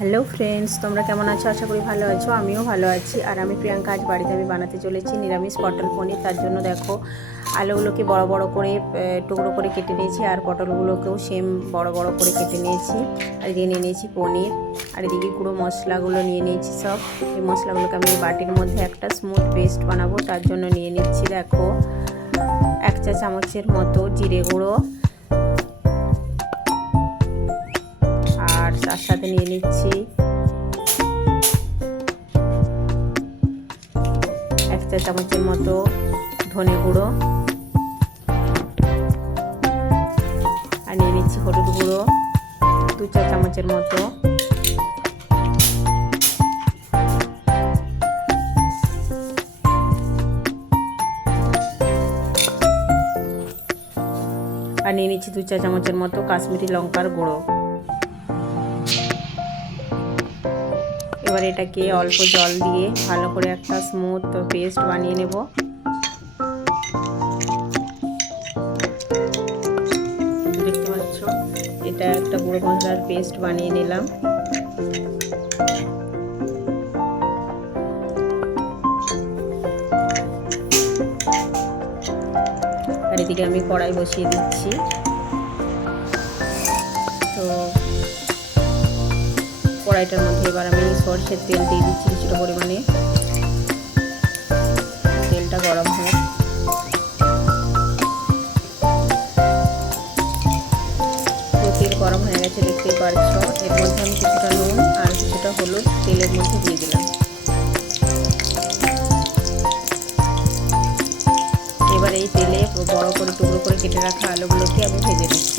Hello friends, তোমরা কেমন আছো? আশা করি ভালো আছো। আমিও ভালো আছি। আর আমি প্রিয়াঙ্কা, আজ বাড়িতে আমি বানাতে চলেছি নিরামিষ পটল পনির। তার জন্য দেখো, আলুগুলোকে বড় বড় করে টুকরো করে কেটে নিয়েছি, আর পটলগুলোকেও সেম বড় বড় করে কেটে নিয়েছি। আর এদিকে নিয়ে নিয়েছি পনির, আর এদিকে গুঁড়ো মশলাগুলো নিয়ে নিয়েছি সব। এই মশলাগুলোকে আমি বাটির মধ্যে একটা স্মুথ পেস্ট বানাবো, তার জন্য নিয়ে নিচ্ছি দেখো 1 চা চামচের মতো জিরে গুঁড়ো, আর তার সাথে নিয়ে নিচ্ছি 1 চা চামচের মতো ধনে গুঁড়ো, আর নিয়ে নিচ্ছি হলুদ গুঁড়ো 2 চা চামচের মতো, আর নিয়ে নিচ্ছি 2 চা চামচের মতো কাশ্মীরি লঙ্কার গুঁড়ো। এবার এটাকে অল্প জল দিয়ে ভালো করে একটা স্মুথ পেস্ট বানিয়ে নেব। দেখতে পাচ্ছ, এটা একটা গুঁড়ো মশলার পেস্ট বানিয়ে নিলাম। আর এদিকে আমি কড়াই বসিয়ে দিচ্ছি। তো কড়াইটার মধ্যে এবার আমি সরষের তেল দিয়ে দিচ্ছি কিছুটা পরিমাণে। তেলটা গরম হোক। তো তেল গরম হয়ে গেছে, দেখতেই পাচ্ছ। এর মধ্যে আমি কিছুটা নুন আর কিছুটা হলুদ তেলের মধ্যে দিয়ে দিলাম। এবার এই তেলে বড় করে টুকরো করে কেটে রাখা আলুগুলোকে আমি ভেজে নিচ্ছি।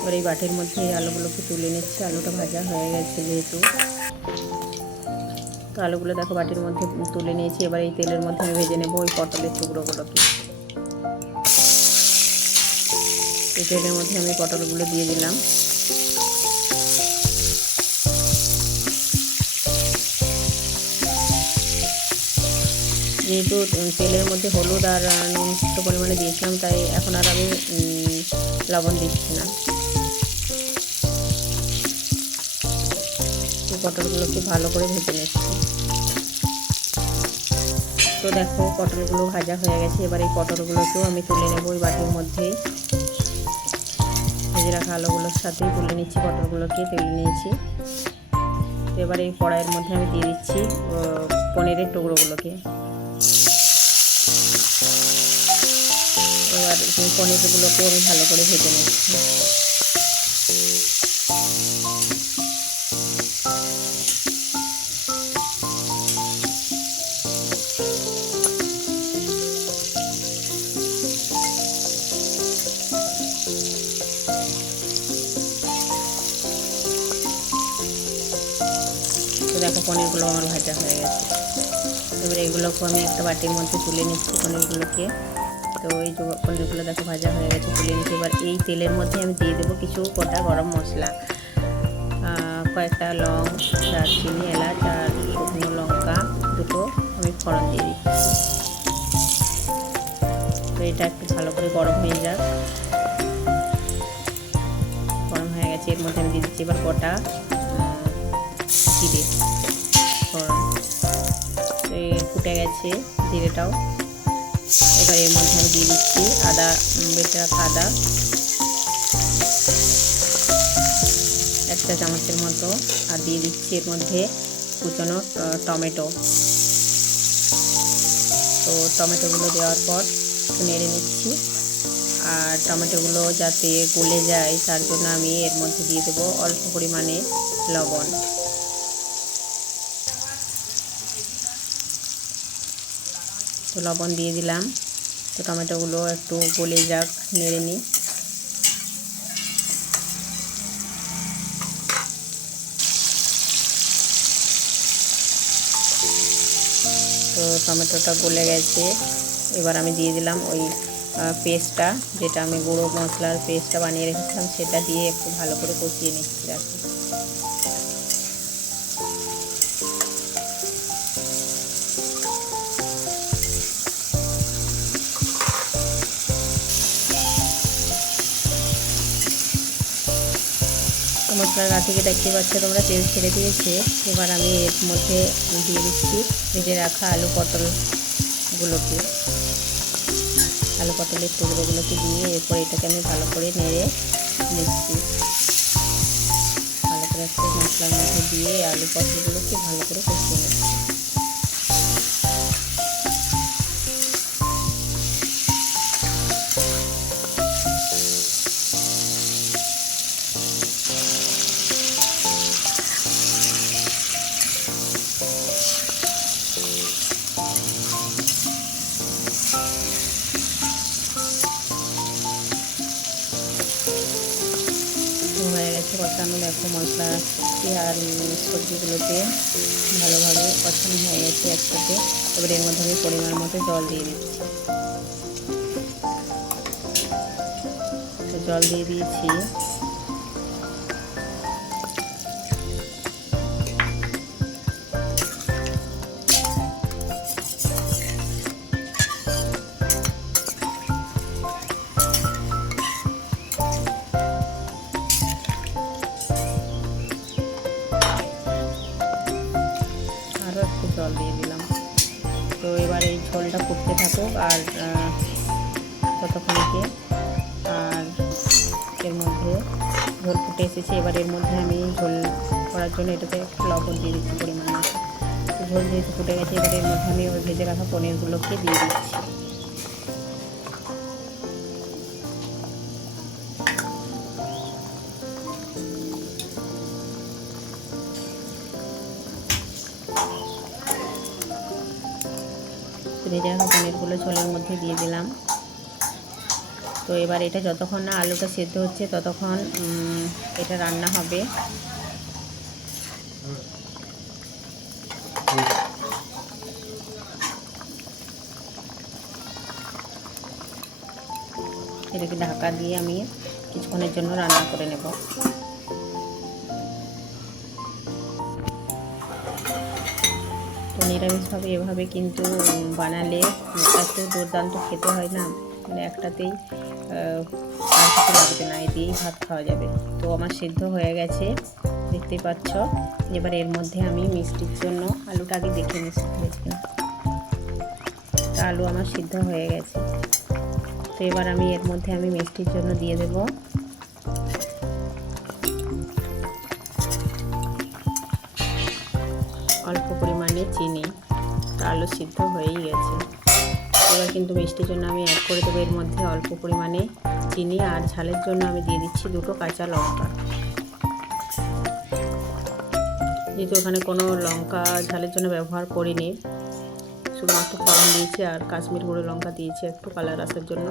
এবার এই বাটির মধ্যে আলুগুলোকে তুলে নিচ্ছি। আলুটা ভাজা হয়ে গেছে যেহেতু, তো আলুগুলো দেখো বাটির মধ্যে তুলে নিয়েছি। এবার এই তেলের মধ্যে আমি ভেজে নেবো ওই পটলের টুকরোগুলোকে। এই তেলের মধ্যে আমি পটলগুলো দিয়ে দিলাম। যেহেতু তেলের মধ্যে হলুদ আর নুন কিছু পরিমাণে দিয়েছিলাম, তাই এখন আর আমি লবণ দিচ্ছি না। পটলগুলোকে ভালো করে ভেজে নিচ্ছি। তো দেখো, পটলগুলো ভাজা হয়ে গেছে। এবার এই পটলগুলোকেও আমি তুলে নেব ওই বাটির মধ্যেই। ভেজে রাখা আলুগুলোর সাথেই তুলে নিচ্ছি, পটলগুলোকে তুলে নিয়েছি। তো এবার এই কড়াইয়ের মধ্যে আমি দিয়ে দিচ্ছি পনিরের টুকরোগুলোকে। এবার পনিরগুলোকেও আমি ভালো করে ভেজে নিচ্ছি। তো দেখো, পনিরগুলো আমার ভাজা হয়ে গেছে। এবার এগুলোকেও আমি একটা বাটির মধ্যে তুলে নিচ্ছি পনিরগুলোকে। তো এই যে পনিরগুলো দেখো ভাজা হয়ে গেছে, তুলে নিচ্ছি। এবার এই তেলের মধ্যে আমি দিয়ে দেবো কিছু গোটা গরম মশলা, কয়েকটা লং, দারচিনি, এলাচ আর শুকনো লঙ্কা দুটো আমি ফোড়ন দিয়ে দিচ্ছি। তো এটা একটু ভালো করে গরম হয়ে যাক। গরম হয়ে গেছে, এর মধ্যে আমি দিয়ে দিচ্ছি এবার গোটা জিরে ফোড়ন। তো ফুটে গেছে জিরেটাও। এবার এর মধ্যে আমি দিয়ে দিচ্ছি আদা, বেটে রাখা আদা 1 চা চামচের মতো, আর দিয়ে দিচ্ছি এর মধ্যে কুচনো টমেটো। তো টমেটোগুলো দেওয়ার পর একটু নেড়ে নিচ্ছি। আর টমেটোগুলো যাতে গলে যায় তার জন্য আমি এর মধ্যে দিয়ে দেবো অল্প পরিমাণে লবণ। তো লবণ দিয়ে দিলাম। তো টমেটোগুলো একটু গলে যাক, নেড়ে নিই। তো টমেটোটা গলে গেছে। এবার আমি দিয়ে দিলাম ওই পেস্টটা, যেটা আমি গুঁড়ো মশলার পেস্টটা বানিয়ে রেখেছিলাম, সেটা দিয়ে একটু ভালো করে কষিয়ে নিচ্ছি। দেখো মশলার গা থেকে দেখতে পাচ্ছ তোমরা তেল ছেড়ে দিয়েছে। এবার আমি এর মধ্যে দিয়ে দিচ্ছি ভেজে রাখা আলু পটলগুলোকে, আলু পটলের টুকরোগুলোকে দিয়ে এরপর এটাকে আমি ভালো করে নেড়ে নিচ্ছি। ভালো করে একটু মশলার মধ্যে দিয়ে আলু পটলগুলোকে ভালো করে কষিয়ে নিচ্ছি। হয়ে গেছে কষানো। দেখো মশলা আর সবজিগুলোতে ভালোভাবে কষানো হয়ে গেছে একসাথে। এবার এর মধ্যে আমি পরিমাণ মতো জল দিয়ে দিচ্ছি। জল দিয়ে দিয়েছি। আরও একটু জল দিয়ে দিলাম। তো এবার এই ঝোলটা ফুটতে থাকুক আর ততক্ষণকে। আর এর মধ্যে ঝোল ফুটে এসেছে। এবার এর মধ্যে আমি ঝোল করার জন্য এটাতে একটু লবণ দিয়ে দিচ্ছি পরিমাণ মতো। ঝোল যেহেতু ফুটে গেছে, এবার এর মধ্যে আমি ওই ভেজে রাখা পনিরগুলোকে দিয়ে দিচ্ছি। ভেজে রাখা পনিরগুলো ঝোলের মধ্যে দিয়ে দিলাম। তো এবার এটা যতক্ষণ না আলুটা সেদ্ধ হচ্ছে ততক্ষণ এটা রান্না হবে। এটাকে ঢাকা দিয়ে আমি কিছুক্ষণের জন্য রান্না করে নেব। তো নিরামিষভাবে এভাবে কিন্তু বানালে এত দুর্দান্ত খেতে হয় না, মানে একটাতেই আর কিছু লাগবে না, এই দিয়েই ভাত খাওয়া যাবে। তো আমার সিদ্ধ হয়ে গেছে দেখতেই পাচ্ছ। এবার এর মধ্যে আমি মিষ্টির জন্য আলুটা আগে দেখে মিষ্টি হয়েছে কিনা। আলু আমার সিদ্ধ হয়ে গেছে। তো এবার আমি এর মধ্যে আমি মিষ্টির জন্য দিয়ে দেব অল্প পরিমাণে চিনি। আলু সিদ্ধ হয়েই গেছে। এবার কিন্তু মিষ্টির জন্য আমি অ্যাড করে দেবো এর মধ্যে অল্প পরিমাণে চিনি। আর ঝালের জন্য আমি দিয়ে দিচ্ছি 2টো কাঁচা লঙ্কা। যেহেতু ওখানে কোনো লঙ্কা ঝালের জন্য ব্যবহার করিনি, শুধুমাত্র ফোড়ন দিয়েছি আর কাশ্মীর গুঁড়ো লঙ্কা দিয়েছি একটু কালার আসার জন্য।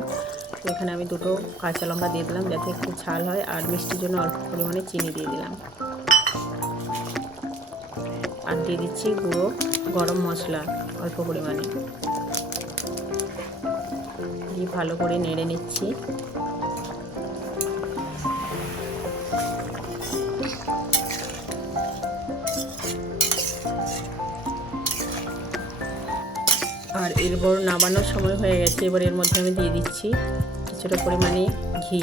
তো এখানে আমি 2টো কাঁচা লঙ্কা দিয়ে দিলাম যাতে একটু ঝাল হয়। আর মিষ্টির জন্য অল্প পরিমাণে চিনি দিয়ে দিলাম। আর দিয়ে দিচ্ছি গুঁড়ো গরম মশলা অল্প পরিমাণে দিয়ে ভালো করে নেড়ে নিচ্ছি। আর এরপর নামানোর সময় হয়ে গেছে। এবার এর মধ্যে আমি দিয়ে দিচ্ছি কিছুটা পরিমাণে ঘি।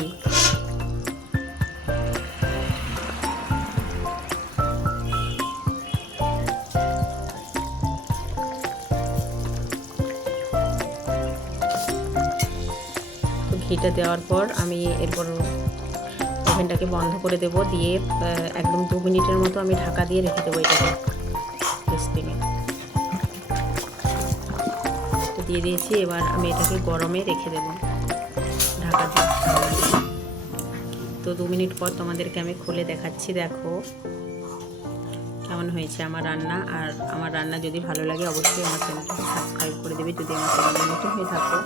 ঘিটা দেওয়ার পর আমি এরপর ওভেনটাকে বন্ধ করে দেব। দিয়ে একদম 2 মিনিটের মতো আমি ঢাকা দিয়ে রেখে দেবো এটাকে রেস্টিংয়ে। দিয়ে দিয়েছি। এবার আমি এটাকে গরমে রেখে দেব ঢাকা দিয়ে। তো 2 মিনিট পর তোমাদেরকে আমি খুলে দেখাচ্ছি। দেখো কেমন হয়েছে আমার রান্না। আর আমার রান্না যদি ভালো লাগে অবশ্যই আমার চ্যানেলটাকে সাবস্ক্রাইব করে দেবে যদি আমার চ্যানেলে নতুন হয়ে থাকো।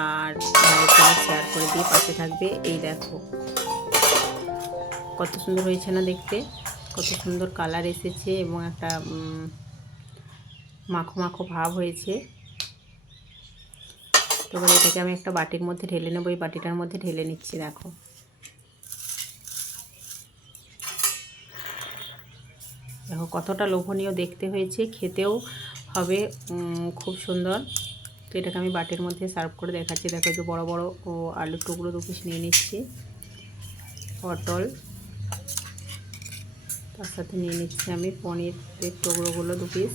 আর লাইক করে শেয়ার করে দিয়ে পাশে থাকবে। এই দেখো কত সুন্দর হয়েছে না দেখতে, কত সুন্দর কালার এসেছে এবং একটা মাখো মাখো ভাব হয়েছে। তো এবার এটাকে আমি একটা বাটির মধ্যে ঢেলে নেবো। এই বাটিটার মধ্যে ঢেলে নিচ্ছি। দেখো দেখো কতটা লোভনীয় দেখতে হয়েছে, খেতেও হবে খুব সুন্দর। তো এটাকে আমি বাটির মধ্যে সার্ভ করে দেখাচ্ছি। দেখো যে বড় বড় আলুর টুকরো 2 পিস নিয়ে নিচ্ছি, পটল, তার সাথে নিয়ে নিচ্ছি আমি পনিরের টুকরোগুলো 2 পিস।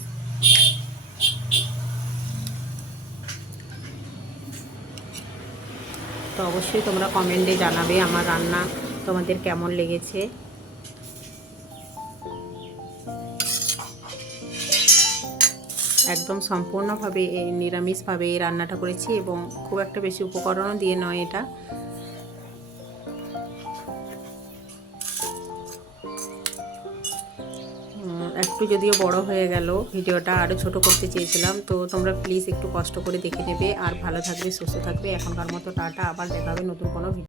তো অবশ্যই তোমরা কমেন্টে জানাবে আমার রান্না তোমাদের কেমন লেগেছে। একদম সম্পূর্ণভাবে নিরামিষভাবে এই রান্নাটা করেছি এবং খুব একটা বেশি উপকরণও দিয়ে নয় এটা। একটু যদিও বড় হয়ে গেল ভিডিওটা, আরও ছোট করতে চেয়েছিলাম। তো তোমরা প্লিজ একটু কষ্ট করে দেখে নেবে আর ভালো থাকবে, সুস্থ থাকবে। এখনকার মতো টাটা, আবার দেখা হবে নতুন কোনো ভিডিও।